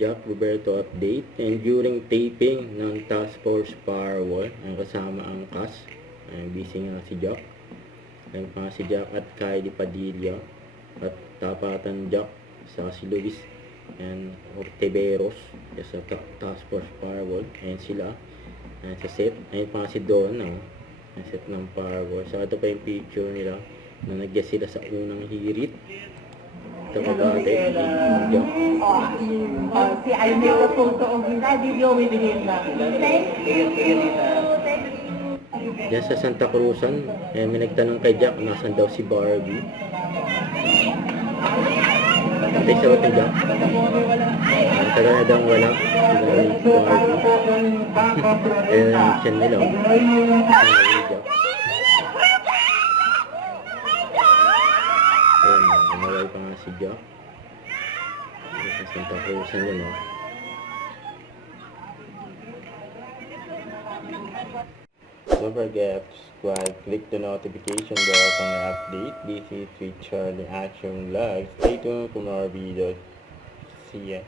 Jack Roberto update. And during taping ng Task Force Firewall, ang kasama ang cast, busy nga si Jack. Ayun pa si Jack at Kylie Padilla at Tapatan Jack sa si Luis and Orteveros sa Task Force Firewall. Ayan sila sa set. Ayun pa si Don ang set ng Firewall. So ito pa yung picture nila na nag-guest sila sa unang hirit. Ito pa dati Jack. Si Aimee ko photo of his video with him na. Diyan sa Santa Cruzan, may nagtanong kay Jack, nasan daw si Barbie. Antay sa ni Jack. Ang tagal na daw wala. Si Barbie. Ayan ang chan nila. Jack. Ayan, umaway pa nga si Jack. Sa Santa Cruzan yun, Don't forget to subscribe, click the notification bell for my update. This is with Charlie Action Vlog. Stay tuned for more videos. See ya.